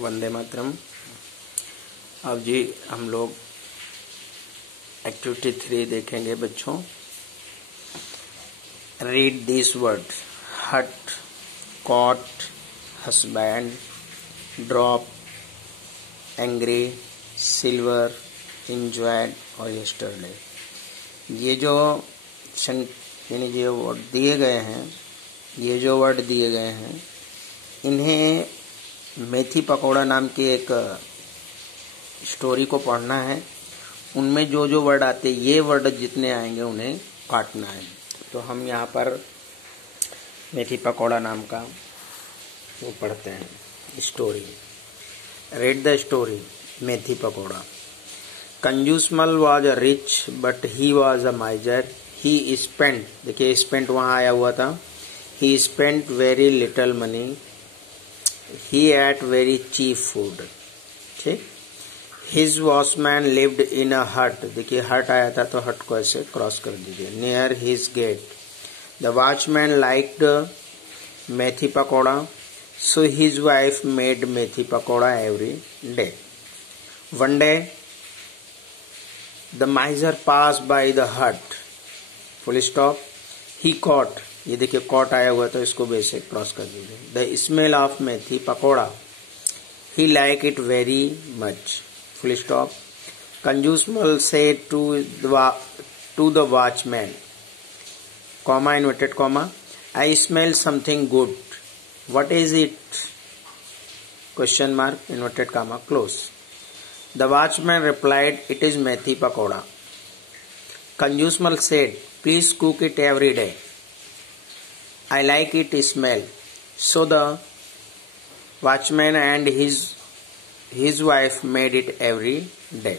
वंदे मातरम। अब जी हम लोग एक्टिविटी 3 देखेंगे बच्चों। Read this word: hut, cot, husband, drop, angry, silver, enjoyed और यस्टरडे। ये जो यानी जो वर्ड दिए गए हैं, इन्हें मेथी पकौड़ा नाम की एक स्टोरी को पढ़ना है। उनमें जो जो वर्ड आते, ये वर्ड जितने आएंगे उन्हें काटना है। तो हम यहाँ पर मेथी पकौड़ा नाम का वो पढ़ते हैं story. Read the story. Methi pakora. Kanjoosmal was a rich but he was a miser. He spent, देखिए स्पेंट वहाँ आया हुआ था। He spent very little money. He ate very cheap food. ठीक। His watchman lived in a hut. देखिए हट आया था तो हट को ऐसे क्रॉस कर दीजिए। Near his gate. The watchman liked methi pakora, so his wife made methi pakora every day. One day, the miser passed by the hut. Full stop. He caught. ये देखिए कॉट आया हुआ तो इसको वैसे क्रॉस कर दीजिए। The smell of methi pakora. He like it very much. Full stop. Kanjoosmal said to the watchman, comma inverted comma, I smell something good, what is it, question mark inverted comma close. The watchman replied, it is methi pakora. Kanjoosmal said, please cook it every day, I like it smell. So the watchman and his wife made it every day.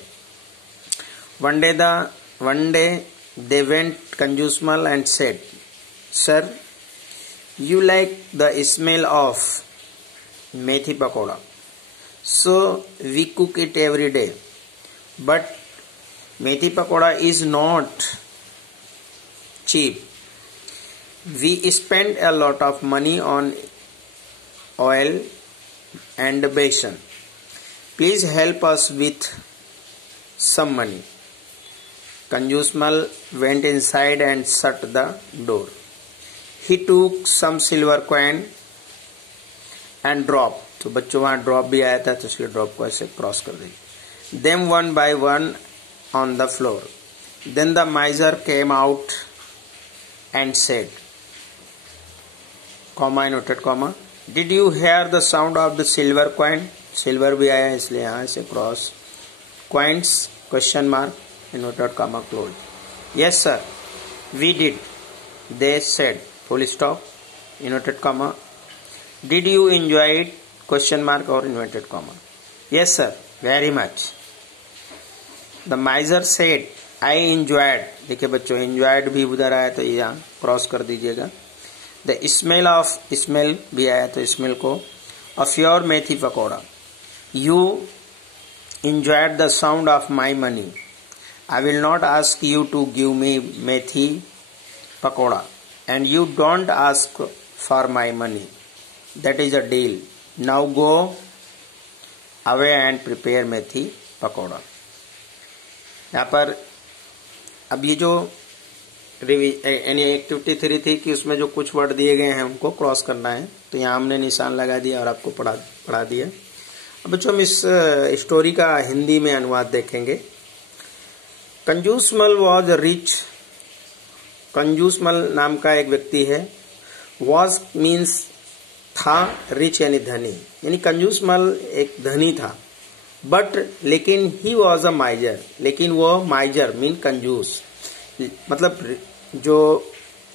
One day they went Conjusmal and said, Sir, you like the smell of methi pakoda, so we cook it every day. But methi pakoda is not cheap. We spend a lot of money on oil and besan. Please help us with some money. Conjusmal went inside and shut the door. He took some silver coin and drop. तो बच्चों वहाँ drop भी आया था तो इसलिए drop को ऐसे क्रॉस कर देंगे। Them one by one on the floor. Then the miser came out and said, comma inverted comma, did you hear the sound of the silver coin. Silver भी आया है इसलिए यहां से cross. Coins question mark inverted comma close. Yes sir we did, they said, full stop inverted comma. Did you enjoy it, question mark और inverted comma. Yes sir very much. The miser said, I enjoyed, देखिए बच्चों enjoyed भी उधर आया तो यहाँ cross कर दीजिएगा। द स्मेल ऑफ, स्मेल भी आया तो स्मेल को, of your methi pakora. You enjoyed the sound of my money. I will not ask you to give me methi pakoda, and you don't ask for my money. That is a deal. Now go away and prepare methi pakoda. यहाँ पर अब ये जो यानी activity 3 थी कि उसमें जो कुछ वर्ड दिए गए हैं उनको क्रॉस करना है, तो यहाँ हमने निशान लगा दिया और आपको पढ़ा दिया। अब बच्चों हम इस स्टोरी का हिंदी में अनुवाद देखेंगे। कंजूसमल वॉज रिच। कंजूसमल नाम का एक व्यक्ति है। वॉज मीन्स था, रिच यानी धनी, यानी कंजूसमल एक धनी था। बट लेकिन ही वॉज अ माइजर, लेकिन वो माइजर मीन कंजूस, मतलब जो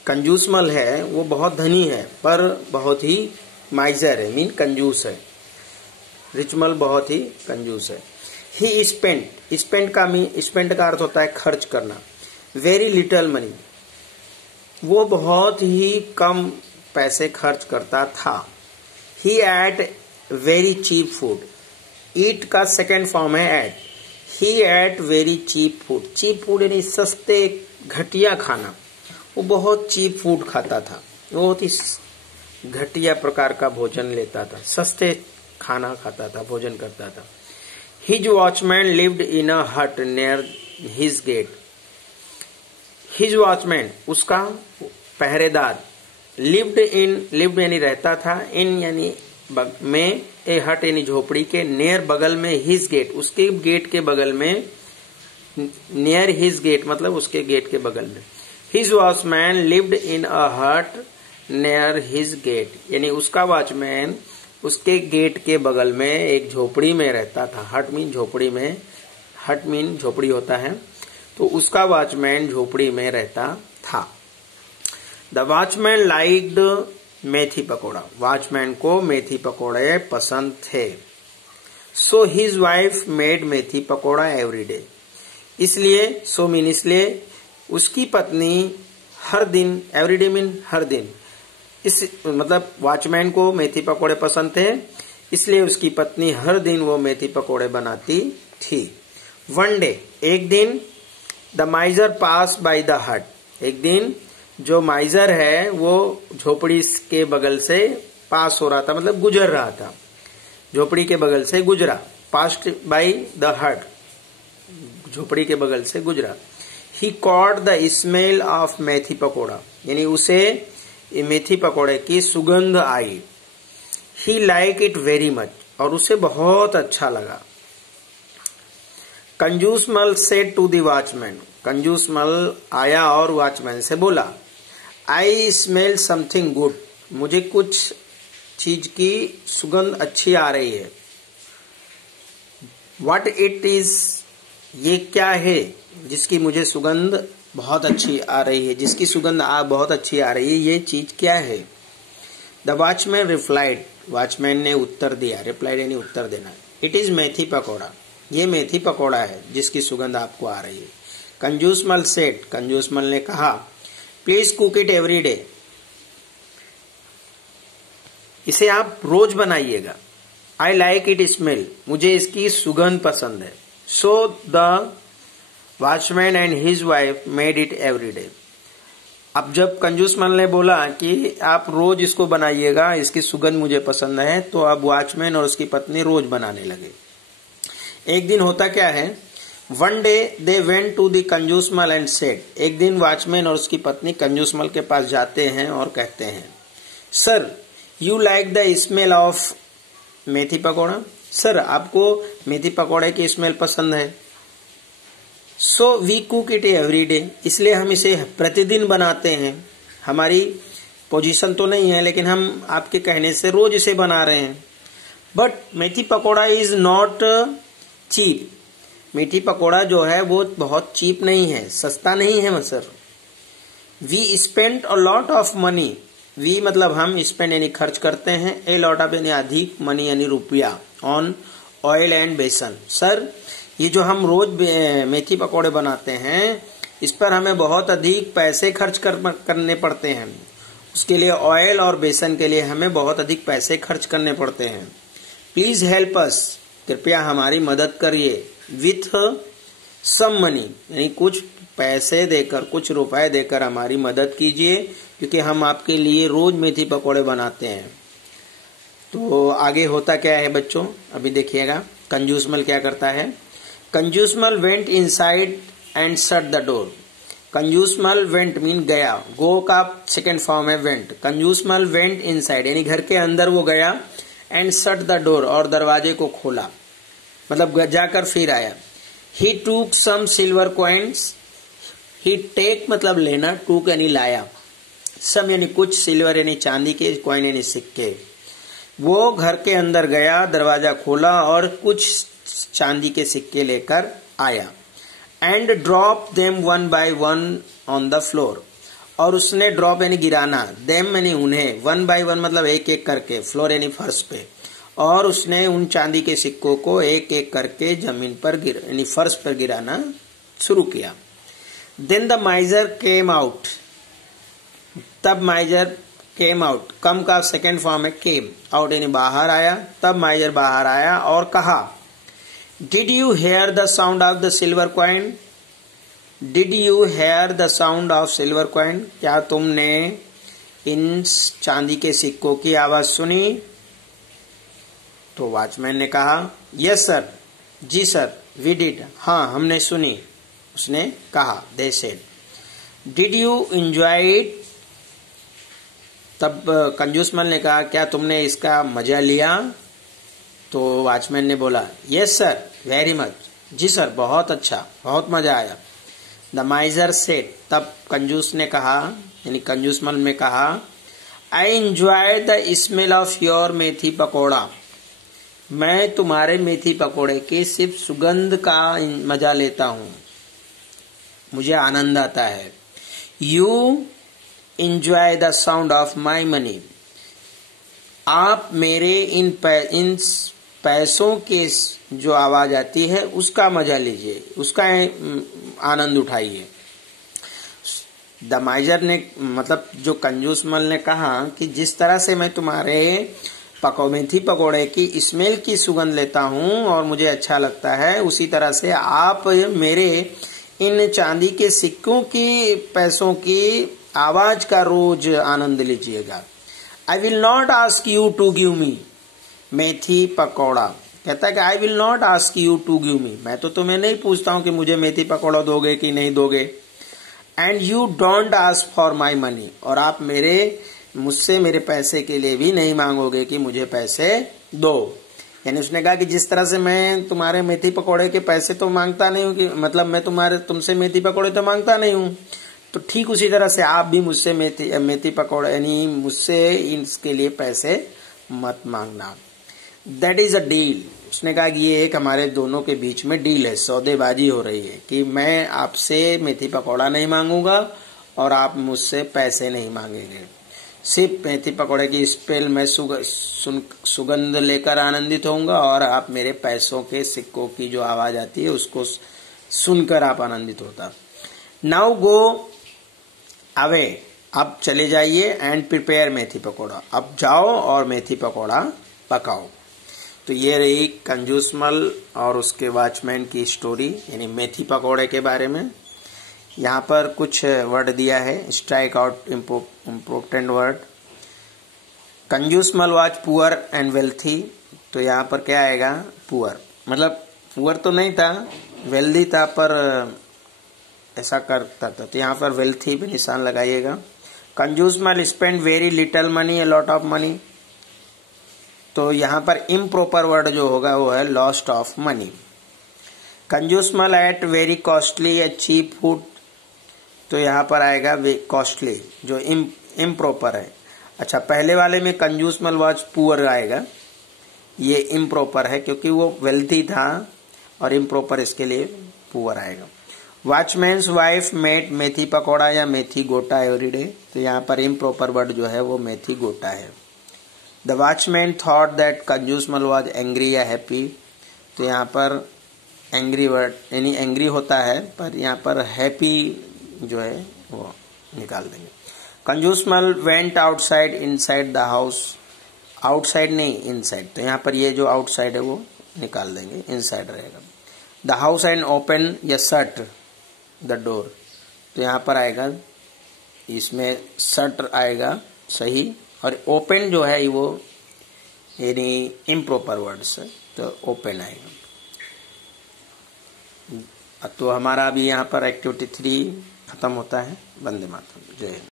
कंजूसमल है वो बहुत धनी है पर बहुत ही माइजर है मीन कंजूस है। रिचमल बहुत ही कंजूस है। ही स्पेंट का अर्थ होता है खर्च करना। वेरी लिटल मनी, वो बहुत ही कम पैसे खर्च करता था। He ate very cheap food, eat का सेकेंड फॉर्म है ate. He ate very cheap food, cheap food यानी सस्ते घटिया खाना। वो बहुत चीप फूड खाता था, बहुत ही घटिया प्रकार का भोजन लेता था, सस्ते खाना खाता था, भोजन करता था। His watchman lived in a hut near his gate. His watchman उसका पहरेदार, लिव्ड यानी रहता था, इन यानी में, ए हट यानी झोपड़ी के, नियर बगल में, हिज गेट उसके गेट के बगल में, नियर हिज गेट मतलब उसके गेट के बगल में। His watchman lived in a hut near his gate यानी उसका वॉचमैन उसके गेट के बगल में एक झोपड़ी में रहता था। हट मीन झोपड़ी में, हट मीन झोपड़ी होता है, तो उसका वॉचमैन झोपड़ी में रहता था। The watchman liked methi pakora, watchman को मेथी पकौड़े पसंद थे। सो हिज वाइफ मेड मेथी पकौड़ा एवरी डे, इसलिए, सो मीन इसलिए, उसकी पत्नी हर दिन, एवरीडे मीन हर दिन, इस मतलब वॉचमैन को मेथी पकोड़े पसंद थे, इसलिए उसकी पत्नी हर दिन वो मेथी पकोड़े बनाती थी। वन डे, एक दिन, द माइजर पास बाय द हट, एक दिन जो माइजर है वो झोपड़ी के बगल से पास हो रहा था, मतलब गुजर रहा था, झोपड़ी के बगल से गुजरा। पास्ट बाय द हट, झोपड़ी के बगल से गुजरा। ही कॉट द स्मेल ऑफ मेथी पकोड़ा, यानी उसे मेथी पकोड़े की सुगंध आई। ही लाइक इट वेरी मच, और उसे बहुत अच्छा लगा। कंजूस मल सेड टू द वॉचमैन, कंजूस मल आया और वॉचमैन से बोला, आई स्मेल समथिंग गुड, मुझे कुछ चीज की सुगंध अच्छी आ रही है। व्हाट इट इज, ये क्या है जिसकी मुझे सुगंध बहुत अच्छी आ रही है, जिसकी सुगंध बहुत अच्छी आ रही है, ये चीज क्या है। द वॉचमैन रिप्लाइड, वॉचमैन ने उत्तर दिया, रिप्लाइड यानी उत्तर देना, इट इज मेथी पकौड़ा, ये मेथी पकौड़ा है जिसकी सुगंध आपको आ रही है। कंजूसमल सेड, कंजूसमल ने कहा, please cook it every day, इसे आप रोज बनाइएगा। आई लाइक इट स्मेल, मुझे इसकी सुगंध पसंद है। So the watchman and his wife made it every day. अब जब कंजूसमल ने बोला कि आप रोज इसको बनाइएगा, इसकी सुगंध मुझे पसंद है, तो अब वॉचमैन और उसकी पत्नी रोज बनाने लगे। एक दिन होता क्या है, one day they went to the Kanjoosmal and said, एक दिन वॉचमैन और उसकी पत्नी कंजूसमल के पास जाते हैं और कहते हैं, sir you like the smell of methi pakora, sir आपको मेथी पकौड़े की स्मेल पसंद है। So we cook it every day, इसलिए हम इसे प्रतिदिन बनाते हैं। हमारी पोजीशन तो नहीं है, लेकिन हम आपके कहने से रोज इसे बना रहे हैं। But methi pakora is not cheap, मेथी पकौड़ा जो है वो बहुत चीप नहीं है, सस्ता नहीं है sir. We spend a lot of money, we मतलब हम, स्पेंड यानी खर्च करते हैं, ए लॉट ऑफ यानी अधिक, मनी यानी रुपया, ऑन ऑयल एंड बेसन। सर ये जो हम रोज मेथी पकौड़े बनाते हैं, इस पर हमें बहुत अधिक पैसे खर्च करने पड़ते हैं, उसके लिए ऑयल और बेसन के लिए हमें बहुत अधिक पैसे खर्च करने पड़ते हैं। प्लीज हेल्प अस, कृपया हमारी मदद करिए। विथ सम मनी, यानी कुछ पैसे देकर, कुछ रुपए देकर हमारी मदद कीजिए, क्योंकि हम आपके लिए रोज मेथी पकौड़े बनाते हैं। तो आगे होता क्या है बच्चों, अभी देखिएगा। कंजूसमल क्या करता है, Kanjoosmal went inside and shut the door. Kanjoosmal went mean गया, गो का सेकेंड फॉर्म है वेंट। कंजूसमल वेंट इनसाइड यानी घर के अंदर वो गया, एंड शट द डोर और दरवाजे को खोला, मतलब जाकर फिर आया। ही टूक सम सिल्वर कॉइन्स, ही टेक मतलब लेना, टूक यानी लाया, सम यानी कुछ, सिल्वर यानी चांदी के, कॉइन यानी सिक्के। वो घर के अंदर गया, दरवाजा खोला और कुछ चांदी के सिक्के लेकर आया। And drop them one by one on the floor, और उसने ड्रॉप यानी गिराना, देम यानी उन्हें, वन बाय वन मतलब एक एक करके, फ्लोर यानी फर्श पे, और उसने उन चांदी के सिक्कों को एक एक करके जमीन पर यानी फर्श पर गिराना शुरू किया। Then the miser came out, तब माइजर केम आउट, कम का सेकेंड फॉर्म है केम, आउट यानी बाहर आया। तब माइजर बाहर आया और कहा, did you hear the sound of the silver coin, did you hear the sound of silver coin, क्या तुमने इन चांदी के सिक्कों की आवाज सुनी। तो वॉचमैन ने कहा यस सर, जी सर, वी डिड, हाँ हमने सुनी। उसने कहा, they said. Did you enjoy it? तब कंजूसमल ने कहा, क्या तुमने इसका मजा लिया? तो वॉचमैन ने बोला, यस सर, वेरी मच, जी सर, बहुत अच्छा, बहुत मजा आया। द माइजर सेड, तब कंजूस ने कहा, यानी कंजूसमल ने कहा, I enjoy the smell of your methi pakora. मैं तुम्हारे मेथी पकौड़े के सिर्फ सुगंध का मजा लेता हूं, मुझे आनंद आता है। You enjoy the sound of my money. आप मेरे इन पैसों के जो आवाज आती है उसका मजा लीजिए, उसका आनंद उठाइए। द माइजर ने, मतलब जो कंजूसमल ने कहा कि जिस तरह से मैं तुम्हारे मेथी पकौड़े की स्मेल की सुगंध लेता हूं और मुझे अच्छा लगता है, उसी तरह से आप मेरे इन चांदी के सिक्कों की पैसों की आवाज का रोज आनंद लीजिएगा। I will not ask you to give me methi pakora. कहता है कि I will not ask you to give me, मैं तो तुम्हें नहीं पूछता हूं कि मुझे मेथी पकौड़ा दोगे कि नहीं दोगे। And you don't ask for my money, और आप मुझसे मेरे पैसे के लिए भी नहीं मांगोगे कि मुझे पैसे दो। यानी उसने कहा कि जिस तरह से मैं तुम्हारे मेथी पकौड़े के पैसे तो मांगता नहीं हूं, कि मतलब मैं तुमसे मेथी पकौड़े तो मांगता नहीं हूं, तो ठीक उसी तरह से आप भी मुझसे मेथी पकौड़े, यानी मुझसे इसके लिए पैसे मत मांगना। That is a deal. उसने कहा कि ये एक हमारे दोनों के बीच में डील है, सौदेबाजी हो रही है कि मैं आपसे मेथी पकौड़ा नहीं मांगूंगा और आप मुझसे पैसे नहीं मांगेंगे। सिर्फ मेथी पकौड़े की स्पेल में सुगंध लेकर आनंदित होऊंगा और आप मेरे पैसों के सिक्कों की जो आवाज आती है उसको सुनकर आप आनंदित होता। नाउ गो अवे, अब चले जाइए, एंड प्रिपेयर मेथी पकौड़ा, अब जाओ और मेथी पकौड़ा पकाओ। तो ये रही कंजूसमल और उसके वॉचमैन की स्टोरी, यानी मेथी पकौड़े के बारे में। यहाँ पर कुछ वर्ड दिया है, strike out important word. Kanjoosmal was poor and wealthy, तो यहाँ पर क्या आएगा, पुअर, मतलब पुअर तो नहीं था, वेल्दी था, पर ऐसा करता था, तो यहाँ पर वेल्थी पे निशान लगाइएगा। Kanjoosmal spend very little money, a lot of money, तो यहाँ पर इम्प्रॉपर वर्ड जो होगा वो है lost of money. Kanjoosmal ate very costly a cheap food, तो यहाँ पर आएगा कॉस्टली, जो इम्प्रॉपर है। अच्छा, पहले वाले में कंजूसमल वाज पुअर आएगा, ये इम्प्रॉपर है क्योंकि वो वेल्थी था, और इम्प्रॉपर इसके लिए पुअर आएगा। वॉचमैन्स वाइफ मेड मेथी पकौड़ा या मेथी गोटा एवरीडे, तो यहाँ पर इम्प्रॉपर वर्ड जो है वो मेथी गोटा है। The watchman thought that Kanjoosmal was angry या हैप्पी, तो यहाँ पर एंग्री वर्ड यानी एंग्री होता है, पर यहाँ पर हैप्पी जो है वो निकाल देंगे। Kanjoosmal went outside inside the house, outside नहीं इनसाइड, तो यहाँ पर ये जो आउटसाइड है वो निकाल देंगे, इनसाइड रहेगा। द हाउस एंड ओपन या शट द डोर, तो यहाँ पर आएगा, इसमें शट आएगा सही, और ओपन जो है वो यानी इम्प्रॉपर वर्ड्स है, तो ओपन आएगा। तो हमारा अभी यहाँ पर एक्टिविटी 3 खत्म होता है। वंदे मातरम, जय हिंद।